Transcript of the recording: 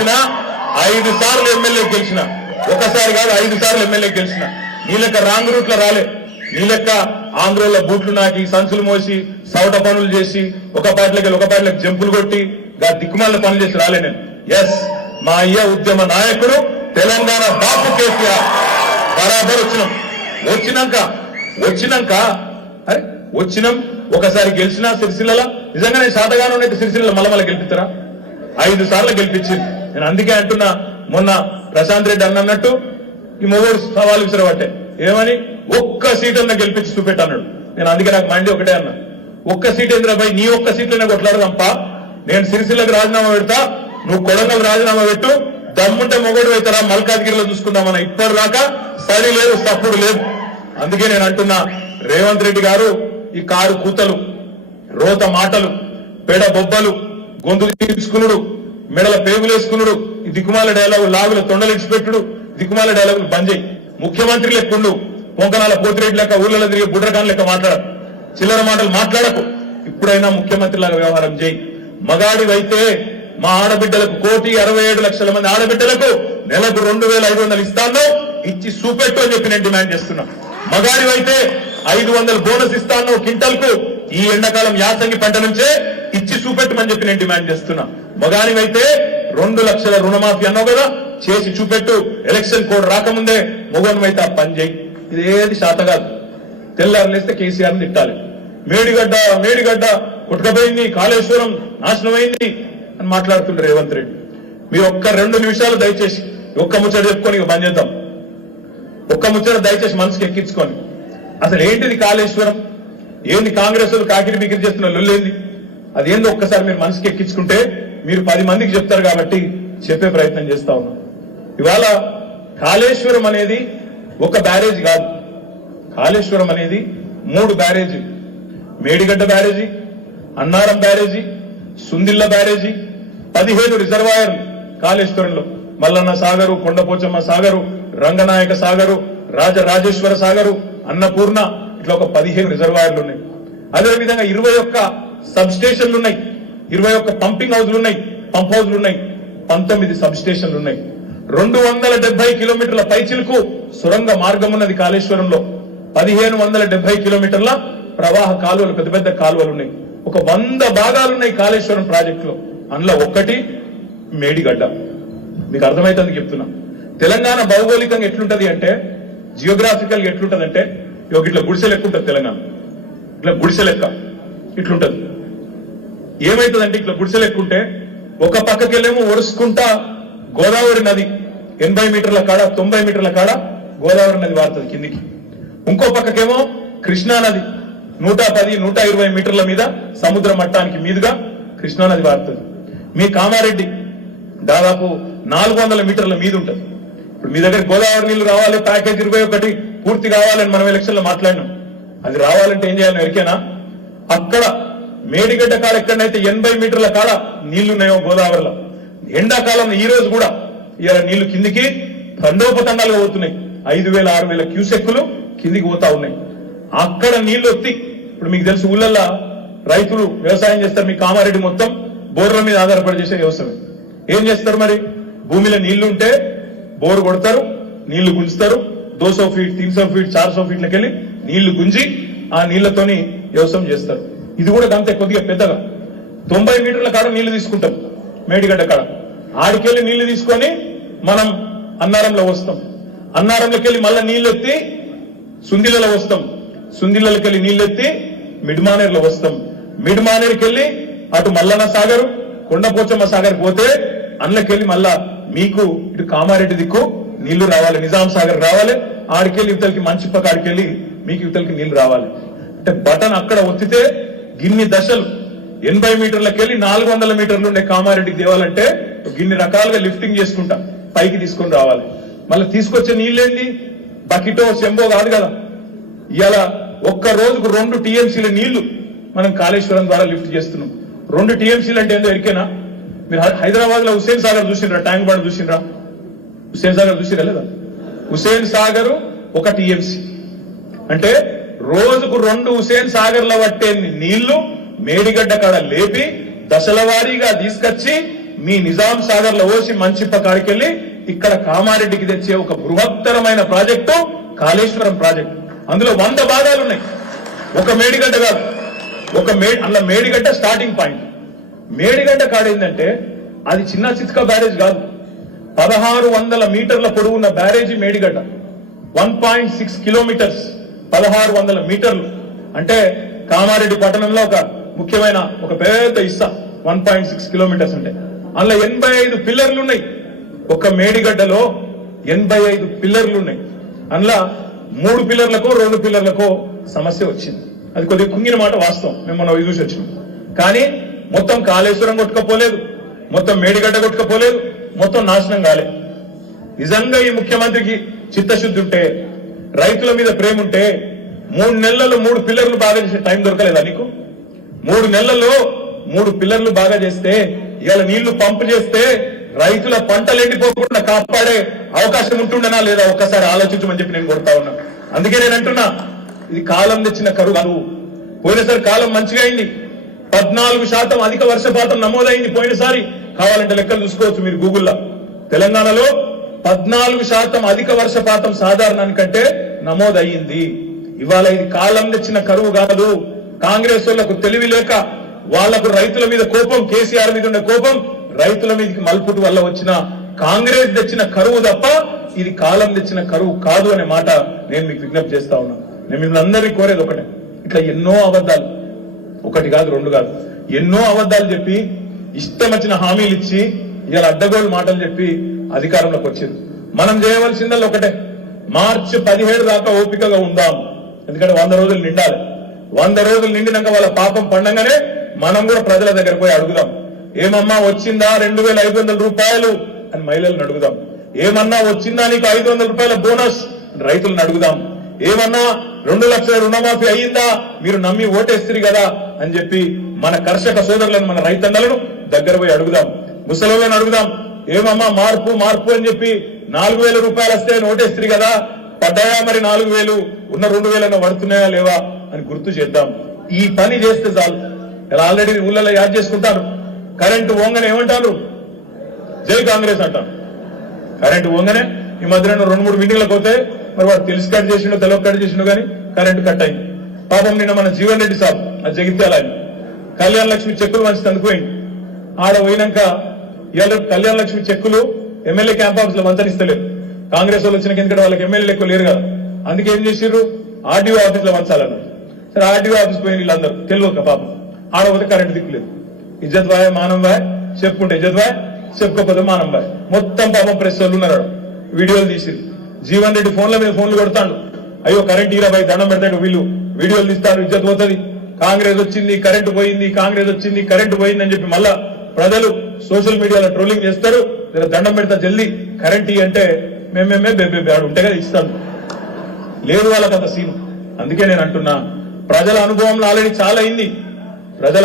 గెలిచిన 5 సార్లు ఎమ్మెల్యే గెలిచిన, ఒకసారి కాదు 5 సార్లు ఎమ్మెల్యే గెలిచిన. నీ లెక్క రాంగ్ రూట్ లో రాలే, నీ లెక్క ఆంధ్రలో బూట్లు నాకి సంచులు మోసి సౌట పనులు చేసి ఒక పార్టీలకు జంపులు కొట్టి దిక్కుమాల పనులు చేసి రాలే నేను. ఎస్, మా అయ్య ఉద్యమ నాయకుడు తెలంగాణ బాపు కేసీఆర్ బరాబర్ వచ్చినాం ఒకసారి గెలిచినా సిరిసిల్ల నిజంగానే శాతగానం అయితే సిరిసిల్ల మళ్ళీ గెలిపిస్తారా? 5 సార్లు గెలిపించింది. నేను అందుకే అంటున్నా, మొన్న ప్రశాంత్ రెడ్డి అన్నట్టు ఈ మొగోడు సవాల్ విసిరబట్టే ఏమని ఒక్క సీట్ అన్న గెలిపించి చూపెట్టన్నాడు. నేను అందుకే నాకు మండి ఒకటే అన్నా, ఒక్క సీట్ ఎందుకు నీ ఒక్క సీట్లోనే కొట్లాడదాంపా, నేను సిరిసిల్లకు రాజీనామా పెడతా, నువ్వు కొడంగల్ రాజీనామా పెట్టు, దమ్ముంటే మొగోడు అవుతారా మల్కాజ్గిరిలో చూసుకుందామన్న ఇప్పటిదాకా సరి లేదు తప్పుడు లేదు. అందుకే నేను అంటున్నా, రేవంత్ రెడ్డి గారు ఈ కారు కూతలు, రోత మాటలు, పెడ బొబ్బలు, గొంతు తీసుకున్నాడు, మెడల పేగులేసుకున్నాడు, ఈ దిక్కుమాల డైలాగు లాగుల తొండలిడిచిపెట్టుడు, దిక్కుమాల డైలాగులు బంద్ చేయి. ముఖ్యమంత్రి లెక్కుండు, పొంకనాల పోతిరెడ్డి లెక్క ఊర్లలో తిరిగి బుడ్రకాన్ లెక్క మాట్లాడకు, చిల్లర మాటలు మాట్లాడకు. ఇప్పుడైనా ముఖ్యమంత్రి లాగా వ్యవహారం చేయి. మగాడివైతే మా ఆడబిడ్డలకు 1,67,00,000 మంది ఆడబిడ్డలకు నెలకు 2,500 ఇస్తాను, ఇచ్చి చూపెట్టు అని చెప్పి నేను డిమాండ్ చేస్తున్నా. మగాడివైతే 500 బోనస్ ఇస్తాను క్వింటల్కు ఈ ఎండాకాలం యాసంగి పంట నుంచే ఇచ్చి చూపెట్టమని చెప్పి నేను డిమాండ్ చేస్తున్నా. మగాడివైతే 2 లక్షల రుణమాఫీ అన్నావు కదా, చేసి చూపెట్టు. ఎలక్షన్ కోడ్ రాకముందే మొగోనివైతే ఆ పని చేయి. ఇదేది శాత కాదు. తెల్లారు లేస్తే కేసీఆర్ తిట్టాలి. మేడిగడ్డ కొట్టుకపోయింది, కాళేశ్వరం నాశనమైంది అని మాట్లాడుతుండ్రు రేవంత్ రెడ్డి. మీరు ఒక్క 2 నిమిషాలు దయచేసి ఒక్క ముచ్చట చెప్పుకొని ఇక బంద్ చేద్దాం. ఒక్క ముచ్చట దయచేసి మనసుకి ఎక్కించుకొని, అసలు ఏంటిది కాళేశ్వరం, ఏంది కాంగ్రెస్ కాకిరి బికిరి చేస్తున్న లొల్లేంది, అదేందో ఒక్కసారి మీరు మనసుకి ఎక్కించుకుంటే మీరు 10 మందికి చెప్తారు కాబట్టి చెప్పే ప్రయత్నం చేస్తా ఉన్నాం. ఇవాళ కాళేశ్వరం అనేది ఒక బ్యారేజ్ కాదు, కాళేశ్వరం అనేది 3 బ్యారేజీ. మేడిగడ్డ బ్యారేజీ, అన్నారం బ్యారేజీ, సుందిల్ల బ్యారేజీ, 15 రిజర్వాయర్ కాళేశ్వరంలో. మల్లన్న సాగరు, కొండపోచమ్మ సాగరు, రంగనాయక సాగరు, రాజరాజేశ్వర సాగరు, అన్నపూర్ణ, ఇట్లా ఒక 15 రిజర్వాయర్లు ఉన్నాయి. అదేవిధంగా 21 సబ్ స్టేషన్లు ఉన్నాయి, 21 పంపింగ్ హౌజ్లు ఉన్నాయి, పంప్ హౌజ్లు ఉన్నాయి, 19 సబ్ స్టేషన్లు ఉన్నాయి. 270 కిలోమీటర్ల పైచిలకు సొరంగ మార్గం ఉన్నది కాళేశ్వరంలో. 1570 కిలోమీటర్ల ప్రవాహ కాలువలు, పెద్ద పెద్ద కాలువలు ఉన్నాయి. ఒక 100 భాగాలున్నాయి కాళేశ్వరం ప్రాజెక్టులో. అందులో ఒకటి మేడిగడ్డ. మీకు అర్థమైతుంది చెప్తున్నా. తెలంగాణ భౌగోళికంగా ఎట్లుంటది అంటే, జియోగ్రాఫికల్ ఎట్లుంటది అంటే, ఇట్లా గుడిసె లెక్క ఉంటుంది తెలంగాణ. ఇట్లా గుడిసె లెక్క ఇట్లుంటది. ఏమైతుందంటే ఇట్లా గుడిసె లెక్క ఉంటే ఒక పక్కకెళ్ళేమో ఒరుసుకుంటా గోదావరి నది 80 మీటర్ల కాడ 90 మీటర్ల కాడ గోదావరి నది వారుతుంది కిందికి. ఇంకో పక్కకేమో కృష్ణా నది 110-120 మీటర్ల మీద సముద్ర మట్టానికి మీదుగా కృష్ణా నది వారుతుంది. మీ కామారెడ్డి దాదాపు 400 మీటర్ల మీద ఉంటుంది. ఇప్పుడు మీ దగ్గర గోదావరి నీళ్లు రావాలి, ప్యాకేజ్ 21 పూర్తి కావాలని మనం ఎలక్షన్ లో మాట్లాడినాం. అది రావాలంటే ఏం చేయాలని ఎరికేనా? అక్కడ మేడిగడ్డ కాడ ఎక్కడైతే 80 మీటర్ల కాడ నీళ్లున్నాయో గోదావరిలో, ఎండాకాలం ఈ రోజు కూడా ఇలా నీళ్లు కిందికి తండోపతండాలుగా పోతున్నాయి. 5,000-6,000 క్యూసెక్కులు కిందికి పోతా ఉన్నాయి. అక్కడ నీళ్లు వస్తాయి. ఇప్పుడు మీకు తెలుసు, ఊళ్ళల్లో రైతులు వ్యవసాయం చేస్తారు. మీ కామారెడ్డి మొత్తం బోర్ల మీద ఆధారపడి చేసే వ్యవసాయం. ఏం చేస్తారు మరి? భూమిలో నీళ్లు ఉంటే బోరు కొడతారు, నీళ్లు గుంజుతారు. 200 ఫీట్ 300 ఫీట్ 400 ఫీట్లకి వెళ్ళి నీళ్లు గుంజి ఆ నీళ్లతోని వ్యవసాయం చేస్తారు. ఇది కూడా అంతే, కొద్దిగా పెద్దగా 90 మీటర్ల కాడ నీళ్లు తీసుకుంటాం. మేడిగడ్డ కాడ ఆడికెళ్ళి నీళ్లు తీసుకొని మనం అన్నారంలో వస్తాం. అన్నారంలోకి వెళ్ళి మళ్ళీ నీళ్లు ఎత్తి సుందిలలో వస్తాం. సుందిలకి వెళ్ళి నీళ్లు ఎత్తి మిడ్మానేర్లో వస్తాం. మిడ్మానేర్కి వెళ్ళి అటు మల్లన్న సాగర్, కొండపోచమ్మ సాగర్ పోతే అందులోకెళ్ళి మళ్ళా మీకు ఇటు కామారెడ్డి దిక్కు నీళ్లు రావాలి, నిజాం సాగర్ రావాలి. ఆడికెళ్ళి ఇవతలకి మంచిపక్క ఆడికెళ్ళి మీకు ఇవతలకి నీళ్లు రావాలి. అంటే బటన్ అక్కడ ఒత్తితే గిన్ని దశలు 80 మీటర్లకి వెళ్ళి 400 మీటర్లు ఉండే కామారెడ్డికి తేవాలంటే గిన్ని రకాలుగా లిఫ్టింగ్ చేసుకుంటా పైకి తీసుకొని రావాలి. మళ్ళీ తీసుకొచ్చే నీళ్ళేంటి? బకెటో చెంబో కాదు కదా. ఇవాళ ఒక్క రోజుకు 2 టీఎంసీల నీళ్లు మనం కాళేశ్వరం ద్వారా లిఫ్ట్ చేస్తున్నాం. 2 టీఎంసీలు అంటే ఏందో ఎరికేనా? మీరు హైదరాబాద్ లో హుస్సేన్ సాగర్ చూసిండ్రా? ట్యాంక్ బండ్ చూసిండ్రా? హుస్సేన్ సాగర్ చూసిరా లేదా? హుస్సేన్ సాగర్ 1 టీఎంసీ అంటే రోజుకు 2 హుస్సేన్ సాగర్ల పట్టే నీళ్లు మేడిగడ్డ కాడ లేపి దశల వారీగా తీసుకొచ్చి మీ నిజాం సాగర్ లో పోసి మంచిప్ప కాడికెళ్ళి ఇక్కడ కామారెడ్డికి తెచ్చే ఒక బృహత్తరమైన ప్రాజెక్టు కాళేశ్వరం ప్రాజెక్టు. అందులో 100 భాగాలు ఉన్నాయి. ఒక మేడిగడ్డ కాదు, అందులో మేడిగడ్డ స్టార్టింగ్ పాయింట్. మేడిగడ్డ కాడేందంటే అది చిన్న చిత్క బ్యారేజ్ కాదు, 1600 మీటర్ల పొడవున్న బ్యారేజీ మేడిగడ్డ. 1.6 కిలోమీటర్స్, 1600 మీటర్లు అంటే కామారెడ్డి పట్టణంలో ఒక ముఖ్యమైన ఒక పెద్ద ఇస్సా. 1.6 కిలోమీటర్స్ అంటే అందులో 85 పిల్లర్లు ఉన్నాయి. ఒక మేడిగడ్డలో 85 పిల్లర్లు ఉన్నాయి. అందులో 3 పిల్లర్లకో 2 పిల్లర్లకో సమస్య వచ్చింది. అది కొద్దిగా కుంగిన మాట వాస్తవం, మేము మనం చూసి వచ్చినాం. కానీ మొత్తం కాళేశ్వరం కొట్టుకపోలేదు, మొత్తం మేడిగడ్డ కొట్టుకపోలేదు, మొత్తం నాశనం కాలేదు. నిజంగా ఈ ముఖ్యమంత్రికి చిత్తశుద్ధి ఉంటే, రైతుల మీద ప్రేమ ఉంటే 3 నెలల్లో 3 పిల్లర్లు బాగా చేసే టైం దొరకలేదా నీకు? 3 నెలల్లో 3 పిల్లర్లు బాగా చేస్తే, ఇవాళ నీళ్లు పంపు చేస్తే రైతుల పంటలు ఎండిపోకుండా కాపాడే అవకాశం ఉంటుండనా లేదా? ఒక్కసారి ఆలోచించమని చెప్పి నేను కోరుతా ఉన్నా. అందుకే నేను అంటున్నా, ఇది కాలం తెచ్చిన కరువు కాదు. పోయినసారి కాలం మంచిగా అయింది, 14% అధిక వర్షపాతం నమోదైంది పోయినసారి. కావాలంటే లెక్కలు చూసుకోవచ్చు మీరు గూగుల్లో. తెలంగాణలో 14% అధిక వర్షపాతం సాధారణానికంటే నమోదయ్యింది. ఇవాళ ఇది కాలం తెచ్చిన కరువు కాదు. కాంగ్రెస్ వాళ్లకు తెలివి లేక, వాళ్లకు రైతుల మీద కోపం, కేసీఆర్ మీద ఉన్న కోపం రైతుల మీదకి మల్పుటి వల్ల వచ్చిన కాంగ్రెస్ తెచ్చిన కరువు తప్ప ఇది కాలం తెచ్చిన కరువు కాదు అనే మాట నేను మీకు విజ్ఞప్తి చేస్తా ఉన్నాను. నేను మిమ్మల్ని అందరినీ కోరేది ఒకటే, ఇట్లా ఎన్నో అబద్ధాలు, ఒకటి కాదు 2 కాదు, ఎన్నో అబద్ధాలు చెప్పి ఇష్టం వచ్చిన హామీలు ఇచ్చి ఇలా అడ్డగోలు మాటలు చెప్పి అధికారంలోకి వచ్చింది. మనం చేయవలసిందల్లా ఒకటే, మార్చి 17 దాకా ఓపికగా ఉందాం. ఎందుకంటే 100 రోజులు నిండాలి. 100 రోజులు నిండినాక వాళ్ళ పాపం పండంగానే మనం కూడా ప్రజల దగ్గర పోయి అడుగుదాం. ఏమమ్మా వచ్చిందా 2500 రూపాయలు అని మహిళలను అడుగుదాం. ఏమన్నా వచ్చిందా నీకు 500 రూపాయల బోనస్ రైతులను అడుగుదాం. ఏమన్నా 2 లక్షల రుణమాఫీ అయ్యిందా, మీరు నమ్మి ఓటేస్తారు కదా అని చెప్పి మన కర్షక సోదరులను, మన రైతన్నలను దగ్గర పోయి అడుగుదాం. ముసలిలను అడుగుదాం. ఏమమ్మా మార్పు మార్పు అని చెప్పి 4000 రూపాయలు వస్తే ఓటేస్తారు కదా, పడ్డాయా మరి 4000, ఉన్న 2000 పడుతున్నాయా లేవా అని గుర్తు చేద్దాం. ఈ పని చేస్తే చాలు. ఇలా ఆల్రెడీ ఊళ్ళలో యాడ్ చేసుకుంటారు. కరెంటు ఓంగనే ఏమంటారు? జై కాంగ్రెస్ అంటారు. కరెంటు ఓంగనే ఈ మధ్యన 2-3 మీటింగ్లకు పోతే మరి వాడు తెలిసి కట్ చేసిండో తెలియక కట్ చేసిండో కానీ కరెంటు కట్ అయింది. పాపం నిన్న మన జీవన్ రెడ్డి సాబ్ అది జగిత్యాల కళ్యాణ లక్ష్మి చెక్కులు మంచి తందుకుపోయింది. ఆడ పోయినాక ఇవాళ కళ్యాణ లక్ష్మి చెక్కులు ఎమ్మెల్యే క్యాంప్ ఆఫీస్ లో వంచనిస్తలేదు. కాంగ్రెస్ వాళ్ళు వచ్చిన ఎందుకంటే వాళ్ళకి ఎమ్మెల్యేలు ఎక్కువ లేరు కదా, అందుకే ఏం చేసిర్రు, ఆర్డీఓ ఆఫీస్ లో వంచాలన్నారు. సరే ఆర్డీఓ ఆఫీస్ పోయిన వీళ్ళందరూ తెలియక పాపం ఆడపోతే కరెంటు దిక్కులేదు. ఇజ్జత్ బాయ్ మానం బాయ్ చెప్పుకుంటే ఇజ్జత్ బాయ్, చెప్పుకోకపోతే మానం బాయ్. మొత్తం పాపం ప్రెస్ వాళ్ళు ఉన్నారు, వీడియోలు తీసి జీవన్ రెడ్డి ఫోన్ల మీద ఫోన్లు కొడతాడు. అయ్యో కరెంట్ 20 దండం పెడతాడు, వీళ్ళు వీడియోలు తీస్తారు, ఇజ్జత్ పోతుంది. కాంగ్రెస్ వచ్చింది కరెంటు పోయింది, కాంగ్రెస్ వచ్చింది కరెంటు పోయింది అని చెప్పి మళ్ళా ప్రజలు సోషల్ మీడియాలో ట్రోలింగ్ చేస్తారు. దండం పెడతా జల్దీ కరెంట్ అంటే మేమేమే బేబే ఆడు ఉంటే కదా ఇస్తాను, లేదు వాళ్ళకి అంత సీను. అందుకే నేను అంటున్నా, ప్రజల అనుభవంలో ఆల్రెడీ చాలా అయింది. ప్రజల